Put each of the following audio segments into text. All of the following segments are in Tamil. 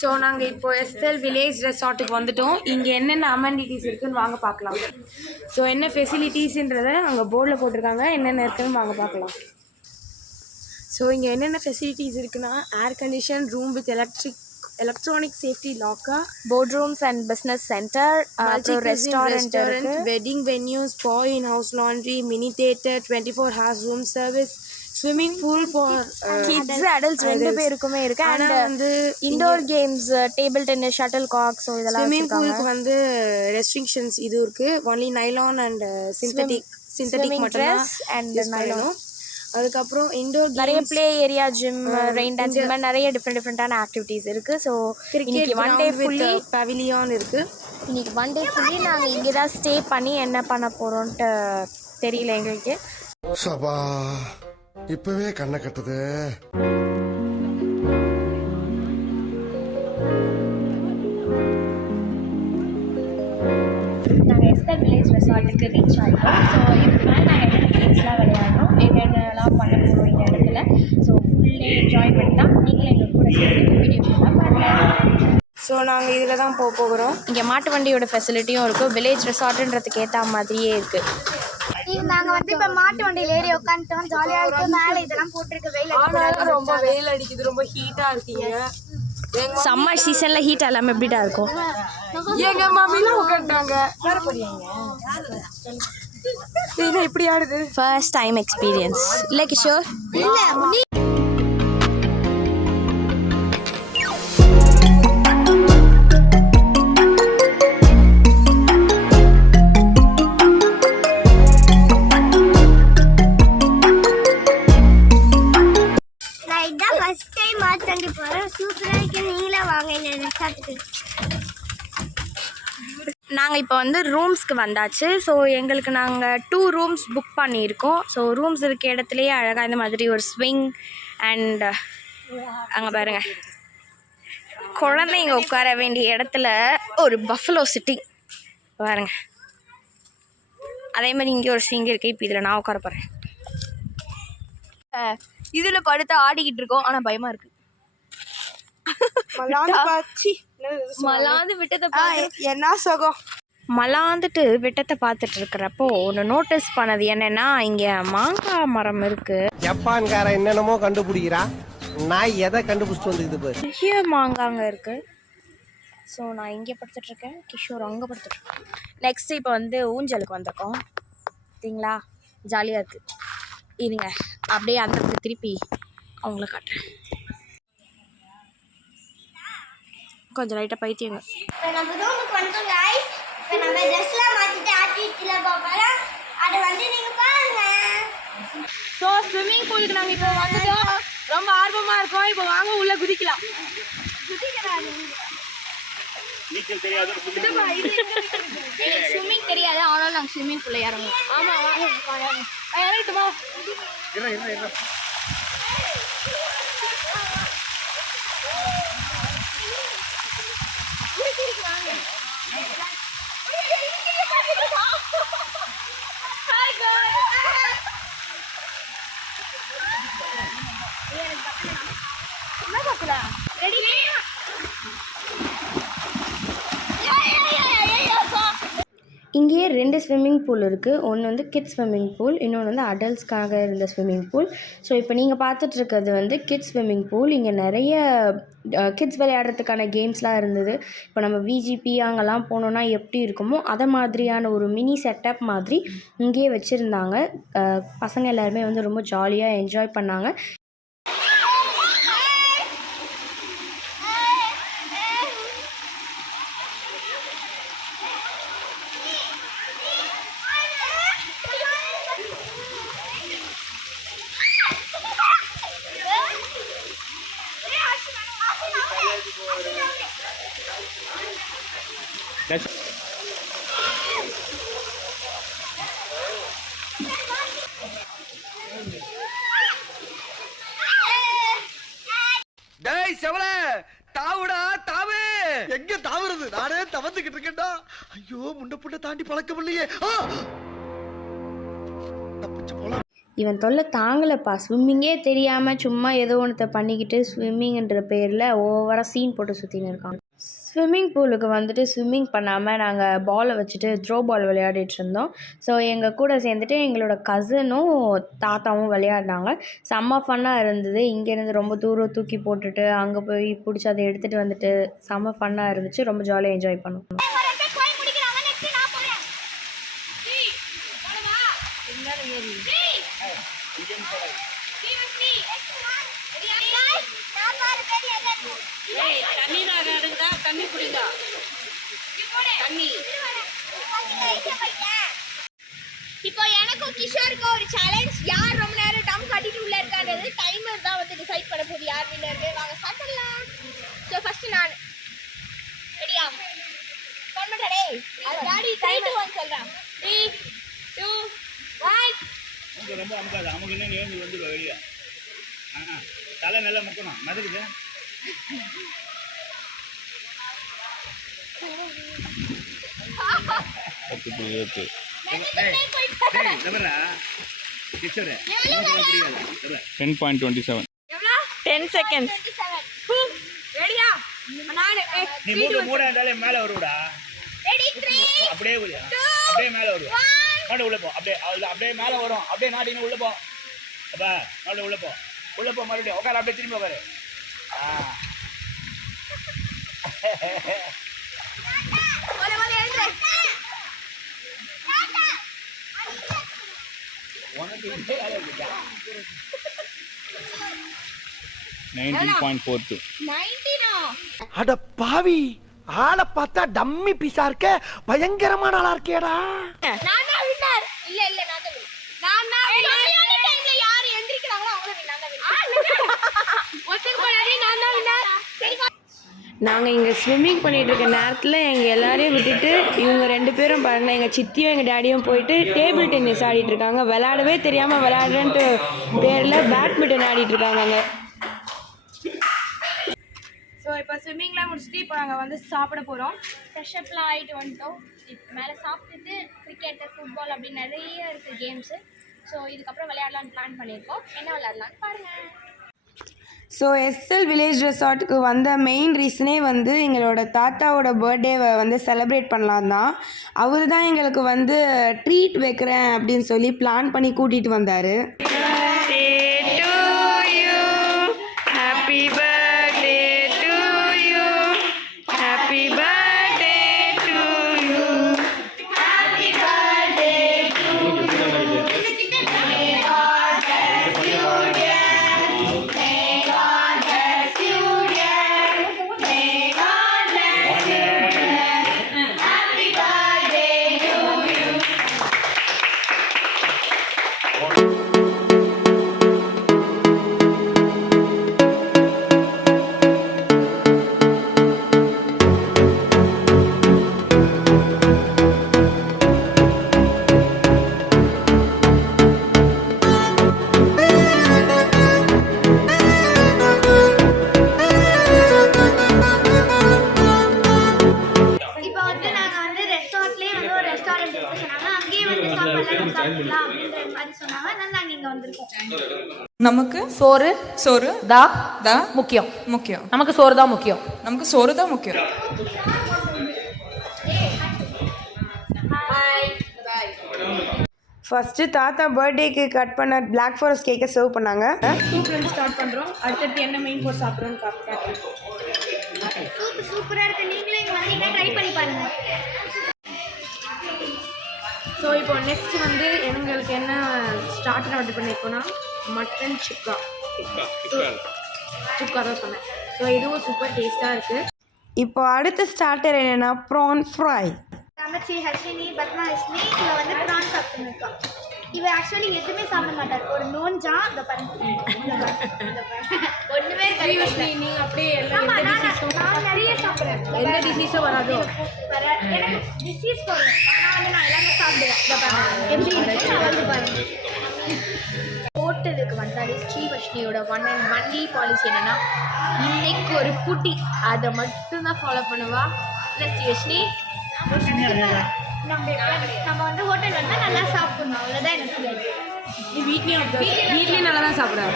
ஸோ நாங்கள் இப்போ எஸ்எல் வில்லேஜ் ரெசார்ட்டுக்கு வந்துட்டோம். இங்கே என்னென்ன அமெனிட்டிஸ் இருக்குதுன்னு வாங்க பார்க்கலாம். ஸோ என்ன ஃபெசிலிட்டிஸ்ன்றதை அங்கே போர்டில் போட்டிருக்காங்க, என்னென்ன இருக்குதுன்னு வாங்க பார்க்கலாம். ஸோ இங்கே என்னென்ன ஃபெசிலிட்டிஸ் இருக்குன்னா, air condition room with electronic safety locker, boardrooms and business center, restaurant, wedding venues, spa in-house laundry, mini theater, 24 hours room service, swimming pool for kids, adults ரெண்டு பேருக்குமே இருக்கு. and வந்து indoor games, table tennis, shuttlecock, so இதெல்லாம் swimming poolக்கு வந்து restrictions இது இருக்கு. only nylon and synthetic மட்டும் and nylon. அதுக்கப்புறம் இண்டோர் நிறைய play area, gym, rain dance, இந்த மாதிரி நிறைய டிஃப்ரெண்டான ஆக்டிவிட்டீஸ் இருக்குது. ஸோ இன்னைக்கு ஒன் டே ஃபுல்லி பவிலியான் இருக்குது. இன்னைக்கு ஒன் டே ஃபுல்லி நாங்கள் இங்கே தான் ஸ்டே பண்ணி என்ன பண்ண போகிறோன்ட்டு தெரியல எங்களுக்கு. சபா இப்பவே கண்ணை கட்டுது. நாங்கள் எஸ்எல் வில்லேஜ் ரெசார்ட்டுக்கு ரீச் ஆகிட்டோம். ஸோ இதுக்கு மேலே நாங்கள் என்னென்ன கேம்ஸ்லாம் விளையாடணும், என்னென்னலாம் பண்ண போகிறோம் இந்த இடத்துல. ஸோ ஃபுல்லே என்ஜாய் பண்ணி தான் நீங்களும் எங்கள் கூட சேர்ந்து வீடியோஸ்லாம் பாருங்கள். ஸோ நாங்கள் இதில் தான் போகிறோம். இங்கே மாட்டு வண்டியோட ஃபெசிலிட்டியும் இருக்குது. வில்லேஜ் ரெசார்ட்டுன்றதுக்கு ஏற்ற மாதிரியே இருக்குது. நாங்கள் வந்து இப்போ மாட்டு வண்டியில் ஏறி உட்காந்துட்டோம். ஜாலியாக இருக்குது. மேலே இதெல்லாம் போட்டிருக்கு. வெயில் ரொம்ப வெயில் அடிக்குது, ரொம்ப ஹீட்டாக இருக்கீங்க. சம்மர் சீசனில் ஹீட் எல்லாமே எப்படிடா இருக்கும்? எங்க மாமிலாம் உட்காந்துட்டாங்க. இப்படி ஆடுது. ஃபர்ஸ்ட் டைம் எக்ஸ்பீரியன்ஸ் இல்லை கிஷோர்? இல்லை. நாங்கள் இப்போ வந்து ரூம்ஸ்க்கு வந்தாச்சு. ஸோ எங்களுக்கு நாங்கள் 2 ரூம்ஸ் புக் பண்ணியிருக்கோம். ஸோ ரூம்ஸ் இருக்க இடத்துலையே அழகாக இந்த மாதிரி ஒரு ஸ்விங் அண்ட் அங்கே பாருங்கள் குழந்தைங்க உட்கார வேண்டிய இடத்துல ஒரு பஃபலோ சிட்டிங் பாருங்க. அதே மாதிரி இங்கே ஒரு ஸ்விங் இருக்குது. இப்போ இதில் நான் உட்கார போகிறேன். இதில் படுத்து ஆடிக்கிட்டு இருக்கோம். ஆனால் பயமாக இருக்குது. மலாந்து விட்டத்தை என்ன சுகம். மலாந்துட்டு விட்டத்தை பார்த்துட்டு இருக்கிறப்போ ஒன்று நோட்டீஸ் பண்ணது என்னன்னா, இங்கே மாங்காய் மரம் இருக்கு. ஜப்பான்கார என்னென்னமோ கண்டுபிடிக்கிறா, நான் எதை கண்டுபிடிச்சிட்டு வந்துக்குது பாரு. பெரிய மாங்காங்க இருக்கு. ஸோ நான் இங்கே படுத்துட்டு இருக்கேன், கிஷோர் அங்கே படுத்துட்டு இருக்கேன். நெக்ஸ்ட் இப்போ வந்து ஊஞ்சலுக்கு வந்திருக்கோம். பார்த்தீங்களா, ஜாலியாக இருக்குது. இருங்க அப்படியே அந்த திருப்பி அவங்கள காட்டுறேன். கொஞ்சம் லைட்டாக பைத்தியங்க. இப்போ நம்ம ரூமுக்கு வந்துட்டோம் गाइस. இப்போ நம்ம ட்ரெஸ்லாம் மாத்திட்டு ஆக்டிவிட்டில போறோம். அது வந்து நீங்க பாருங்க. ஸோ ஸ்விம்மிங் பூலுக்கு நாங்கள் இப்போ வந்துட்டோம். ரொம்ப ஆர்வமாக இருக்கோம். இப்போ வாங்க உள்ள குதிக்கலாம். நீச்சல் தெரியாது, ஸ்விம்மிங் தெரியாது, ஆனாலும் நாங்கள் ஸ்விம்மிங் பூல்ல இறங்குவோம். ஆமாம் வாங்க இறங்கட்டுமா? இங்கேயே 2 ஸ்விம்மிங் பூல் இருக்குது. ஒன்று வந்து கிட்ஸ் ஸ்விம்மிங் பூல், இன்னொன்று வந்து அடல்ட்ஸ்க்காக இருந்த ஸ்விம்மிங் பூல். ஸோ இப்போ நீங்கள் பார்த்துட்ருக்கிறது வந்து கிட்ஸ் ஸ்விம்மிங் பூல். இங்கே நிறைய கிட்ஸ் விளையாடுறதுக்கான கேம்ஸ்லாம் இருந்தது. இப்போ நம்ம விஜிபி அங்கெல்லாம் போனோன்னா எப்படி இருக்குமோ அதை மாதிரியான ஒரு மினி செட்டப் மாதிரி இங்கேயே வச்சுருந்தாங்க. பசங்க எல்லாருமே வந்து ரொம்ப ஜாலியாக என்ஜாய் பண்ணாங்க. டேய் செவல, தாவுடா தாவு. எங்க தாவுறது? நானே தவந்துகிட்டு இருக்கேன்டா. ஐயோ, முன்ன புண்ண தாண்டி பழக்கம் இல்லையே. தப்பிச்சு போலாம். இவன் தொல்லை தாங்கலைப்பா. ஸ்விம்மிங்கே தெரியாமல் சும்மா ஏதோ ஒன்றத்தை பண்ணிக்கிட்டு ஸ்விம்மிங்ன்ற பேரில் ஓவராக சீன் போட்டு சுற்றின்னு இருக்கான். ஸ்விம்மிங் பூலுக்கு வந்துட்டு ஸ்விம்மிங் பண்ணாமல் நாங்கள் பாலை வச்சுட்டு த்ரோ பால் விளையாடிட்டு இருந்தோம். ஸோ எங்கள் கூட சேர்ந்துட்டு எங்களோட கசினும் தாத்தாவும் விளையாடினாங்க. செம்ம ஃபன்னாக இருந்தது. இங்கேருந்து ரொம்ப தூரம் தூக்கி போட்டுட்டு அங்கே போய் பிடிச்சி அதை எடுத்துகிட்டு வந்துட்டு செம்ம ஃபன்னாக இருந்துச்சு. ரொம்ப ஜாலியாக என்ஜாய் பண்ணோம். இப்போ எனக்கும் கிஷோருக்கும் ஒரு சேலஞ்ச். யார் ரொம்ப நேரம் டம் கட்டிட்டு உள்ள இருக்கான்றது டைமர் தான் வந்து டிசைட் பண்ண போகுது யார் வின்னர்னு. வாங்க ஸ்டார்ட் பண்ணலாம். ஸோ ஃபர்ஸ்ட் நான் ரெடியா பண்ணட்டே. அது டாடி 3 2 1 சொல்றேன். 3 2 1. உங்க ரொம்ப அமுக்காது. அமுக்கு இன்னும் ஏந்து வந்து வெளியே. தலை நல்லா முக்கணும். மதுக்குது. மேல வருடா. அப்படியே அப்படியே மேல வருவா. உள்ள போ. அப்படியே அப்படியே மேல வரும். அப்படியே நாட்டின்னு உள்ள போ. அப்பா நாடு உள்ள போ. உள்ள போ. மறுபடியும் உட்காரு. அப்படியே திரும்பி உட்காரு. உனக்கு 19.42. அட பாவி, ஆளை பார்த்தா டம்மி பீஸா இருக்க, பயங்கரமான ஆளா இருக்கேடா. நான் தான் வின்னர். இல்ல இல்ல நான் தான் வின்னர். நான் தான் வின்னர். டைம்ல யார் எந்திரிக்கறாங்களோ அவங்க நான் தான் வின்னர். ஒத்துக்கு போறானே நான் தான் வின்னர். சரி நாங்கள் இங்கே ஸ்விம்மிங் பண்ணிகிட்டு இருக்க நேரத்தில் எங்கள் எல்லாரையும் விட்டுட்டு இவங்க 2 பேரும் பாருங்கள், எங்கள் சித்தியும் எங்கள் டேடியும் போயிட்டு டேபிள் டென்னிஸ் ஆடிட்டு இருக்காங்க. விளையாடவே தெரியாமல் விளையாடுறேன்ட்டு பேரில் பேட்மிண்டன் ஆடிட்டு இருக்காங்க அங்கே. ஸோ இப்போ ஸ்விம்மிங்லாம் முடிச்சுட்டு இப்போ நாங்கள் வந்து சாப்பிட போகிறோம். ஃப்ரெஷ்அப்லாம் ஆகிட்டு வந்துட்டோம். இப்போ மேலே சாப்பிட்டுட்டு கிரிக்கெட்டு ஃபுட்பால் அப்படின்னு நிறைய இருக்குது கேம்ஸு. ஸோ இதுக்கப்புறம் விளையாடலான்னு பிளான் பண்ணியிருக்கோம். என்ன விளையாடலான்னு பாருங்கள். ஸோ எஸ்எல் வில்லேஜ் ரெசார்ட்டுக்கு வந்த மெயின் ரீசனே வந்து எங்களோட தாத்தாவோட பர்த்டேவை வந்து செலிப்ரேட் பண்ணலாம் தான். அவர் தான் எங்களுக்கு வந்து ட்ரீட் வைக்கிறேன் அப்படின்னு சொல்லி பிளான் பண்ணி கூட்டிகிட்டு வந்தார். நமக்கு சோறு சோறு தான் முக்கியம். நமக்கு சோறு தான் முக்கியம். ஃபஸ்ட்டு தாத்தா பர்த்டேக்கு கட் பண்ண பிளாக் ஃபாரஸ்ட் கேக்கை சர்வ் பண்ணாங்க. சூப்லேருந்து ஸ்டார்ட் பண்ணுறோம். அடுத்தடுத்து என்ன மெயின் கோர்ஸ் சாப்பிட்றோன்னு காட்டுறோம். சூப்பராக இருக்குது. நீங்களே இங்கே வந்தீங்கன்னா ட்ரை பண்ணி பாருங்கள். ஸோ இப்போ நெக்ஸ்ட் வந்து எங்களுக்கு என்ன ஸ்டார்டர் ஆர்டர் பண்ணியிருக்கோன்னா மட்டன் சுக்கா தான் சொன்னேன். ஸோ இதுவும் சூப்பர் டேஸ்ட்டாக இருக்குது. இப்போ அடுத்த ஸ்டார்டர் என்னென்னா ப்ரான் ஃப்ரை. தங்கச்சி ஹர்ஷினி பத்மாலட்சுமி இவ வந்து ப்ரான் சாப்பிட்டுருக்கா. இவ ஆக்சுவலி எதுவுமே சாப்பிட மாட்டார். ஒரு நோஞ்சா இந்த பாருங்க ஒன்றுமே நீங்கள் அப்படியே நான் நிறைய சாப்பிட்றேன். எந்த டிசீஸும் வராதோ. எனக்கு டிசீஸ் வரும். ஆனால் நான் எல்லாமே சாப்பிடுவேன். எப்படி இருக்கு வந்து பாருங்க. ஹோட்டலுக்கு வந்தாலே ஸ்ரீவஷ்ணியோட ஒன்லி பாலிசி என்னென்னா இன்னைக்கு ஒரு குட்டி அதை மட்டும்தான் ஃபாலோ பண்ணுவா. இல்லை ஸ்ரீவஷ்ணி நம்ம வந்து ஹோட்டல் வந்தால் நல்லா சாப்பிடணும். அவ்வளோதான் எனக்கு வீட்லேயும் நல்லா தான் சாப்பிட்றேன்.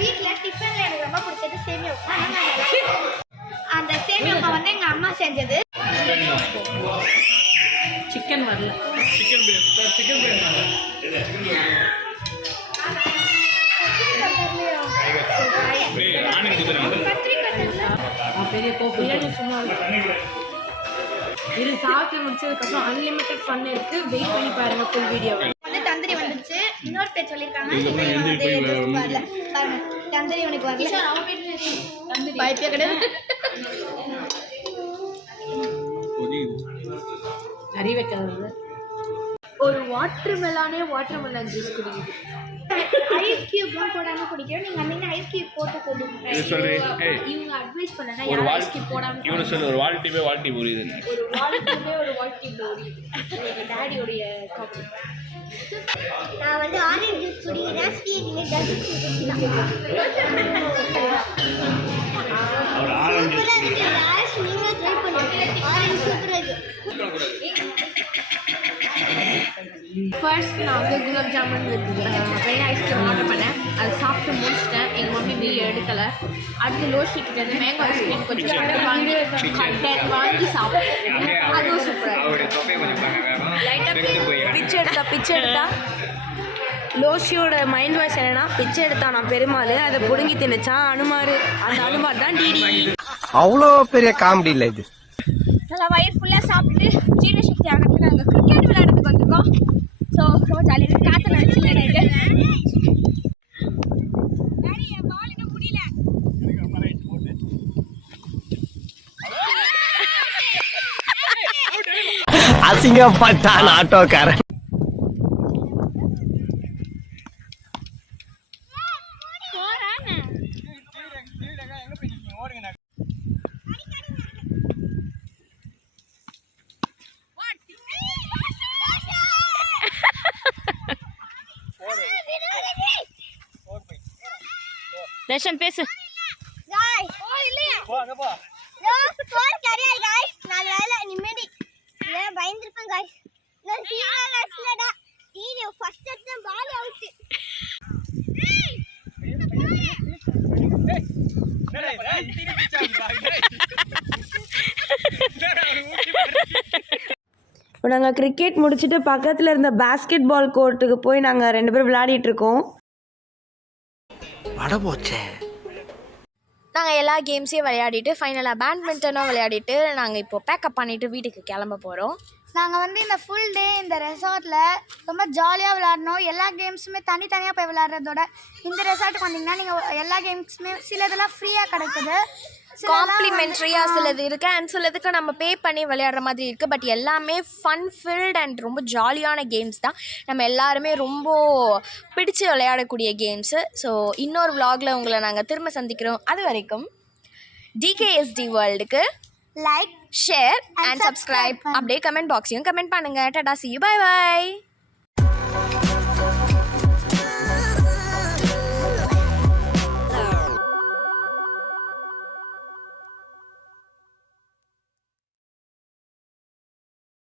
வீட்டில் டிஃபனில் எனக்கு ரொம்ப பிடிச்சது சேமியா உப்புமா. அந்த சேமியா உப்புமா வந்து எங்கள் அம்மா செஞ்சது. சிக்கன் வரல. பெரிய பிரியாணி சும்மா இது சாப்பிட்டு முடிச்சதுக்கப்புறம் அன்லிமிட்டட் ஃபன் இருக்கு. வெயிட் பண்ணி பாருங்க ஃபுல் வீடியோ. வந்து தந்தூரி வந்துச்சு. இன்னொரு பேர் சொல்லியிருக்காங்க வரல பாருங்க. தந்தூரி உனக்கு வரல. வாய்ப்பே கிடையாது. நிறைய வைக்காது. ஒரு வாட்டர் மெலன் ஜூஸ் குடிக்குது. ஐஸ் கியூப்லாம் போடாமல் குடிக்கிறோம். நீங்கள் அன்றைக்கி ஐஸ் கியூப் போட்டு கொடுங்க. இவங்க அட்வைஸ் பண்ணனா ஒரு ஐஸ் கியூப் போடாமல் இவனு சொல்லு ஒரு வாழ்ட்டி புரியுது. ஒரு வால்டி புரியுது. டாடியோடைய காப்பி. நான் வந்து ஆரஞ்சு ஜூஸ் குடிக்கிறேன். ஸ்வீட்ல டபுள் குடிக்கலாம். அவர் ஆரஞ்சு நீங்க ட்ரை பண்ணுங்க. ஆரஞ்சு சூப்பரா இருக்கு. ஃபர்ஸ்ட் நான் வந்து குலாப் ஜாமுன் வெள்ளை ஐஸ்கிரீம் ஆர்டர் பண்ணேன். அதை சாப்பிட்டு முடிச்சிட்டேன். எங்கள் மம்மி பில் எடுக்கலை. அடுத்து லோஷிக்கிட்ட இருந்து மேங்கோ ஐஸ்கிரீம் கொஞ்சம் வாங்கி சாப்பிட்டேன். அதுவும் சூப்பராக பிச்சை எடுத்தா லோஷியோட மைண்ட் வாய்ஸ் என்னன்னா, பிச்சை எடுத்தான் நான் பெருமாள், அதை பிடுங்கி திணிச்சான் அனுமார். அந்த அனுமார் தான் டிடி. அவ்வளோ பெரிய காமெடி இல்லை இது. நல்லா வயிறு ஃபுல்லாக சாப்பிட்டு ஜீரண சக்தி ஆகிறதுக்கு நாங்கள் கிரிக்கெட் விளையாடுறதுக்கு வந்திருக்கோம். ஸோ ரொம்ப ஜாலியாக காற்று நினச்சிட்டு அசிங்கப்பட்டான் ஆட்டோக்காரன். ரேஷன் பேசு. பயந்துருப்பேன் காய்ஸ். நான் சீரியஸ்லடா வீடியோ ஃபர்ஸ்ட் எடுத்து பால் அவுட். இப்போ நாங்கள் கிரிக்கெட் முடிச்சுட்டு பக்கத்தில் இருந்த பாஸ்கெட் பால் கோர்ட்டுக்கு போய் நாங்கள் 2 பேரும் விளையாடிட்டுருக்கோம். வட போச்சே. நாங்கள் எல்லா கேம்ஸையும் விளையாடிட்டு ஃபைனலாக பேட்மிண்டனும் விளையாடிட்டு நாங்கள் இப்போ பேக்கப் பண்ணிவிட்டு வீட்டுக்கு கிளம்ப போகிறோம். நாங்கள் வந்து இந்த ஃபுல் டே இந்த ரெசார்ட்டில் ரொம்ப ஜாலியாக விளையாடணும். எல்லா கேம்ஸுமே தனித்தனியாக போய் விளையாடுறதோட இந்த ரெசார்ட்டுக்கு வந்தீங்கன்னா நீங்கள் எல்லா கேம்ஸுமே சிலதெல்லாம் ஃப்ரீயாக கிடைக்குது. காம்ப்ளிமெண்ட்ரியாக சிலது இருக்குது அண்ட் சிலதுக்கு நம்ம பே பண்ணி விளையாடுற மாதிரி இருக்குது. பட் எல்லாமே ஃபன் ஃபில்ட் அண்ட் ரொம்ப ஜாலியான கேம்ஸ் தான். நம்ம எல்லாருமே ரொம்ப பிடிச்சு விளையாடக்கூடிய கேம்ஸு. ஸோ இன்னொரு vlogல உங்களை நாங்கள் திரும்ப சந்திக்கிறோம். அது வரைக்கும் டிகேஎஸ்டி வேர்ல்டுக்கு லைக் ஷேர் அண்ட் சப்ஸ்கிரைப். அப்படியே கமெண்ட் பாக்ஸையும் கமெண்ட் பண்ணுங்கள். Tata, see you, bye bye.